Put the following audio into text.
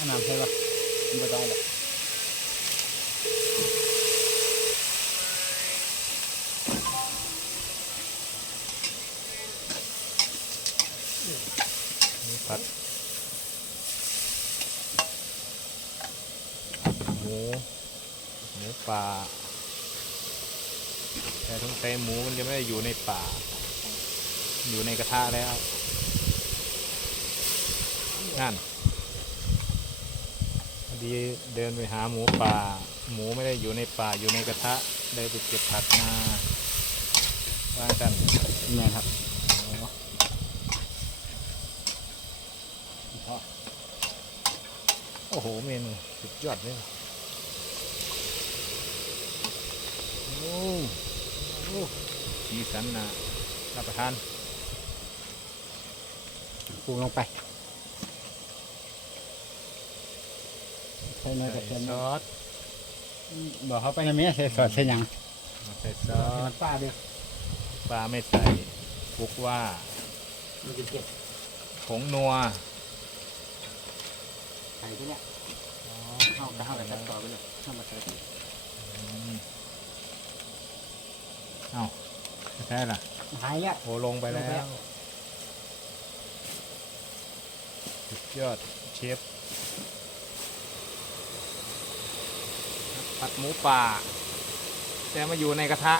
อาน้ำใช่ปะไม่ต้องหรอกนี่ผัดหมูหมูป่าแต่ทั้งแต่หมูมันจะไม่ได้อยู่ในป่า อยู่ในกระทะแล้วนั่น ดีเดินไปหาหมูป่า หมูไม่ได้อยู่ในป่าอยู่ในกระทะได้ไปเก็บผัดมาว่างกันแม่ครับโอ้โหเมนูสุดยอดเลยโอ้โหสีสันนะรับประทานปรุงลงไป ใส่เนื้อกับใส่เทียมซอสบอกเขาไปในเมียใส่ซอสใส่หยังใส่ซอสป้าเด้อปลาไม่ใส่ฟุกว่ามันจะเก็บผงนัวไข่ที่เนี่ยเข้ากับเข้ากับตัดต่อไปเลยเข้ามาใส่ อืมเอ้าไม่ใช่ล่ะ หายอะ โอ้ลงไปแล้ลงไปแล้ว วสุดยอดเชฟ ผัดหมูป่า แต่มาอยู่ในกระทะ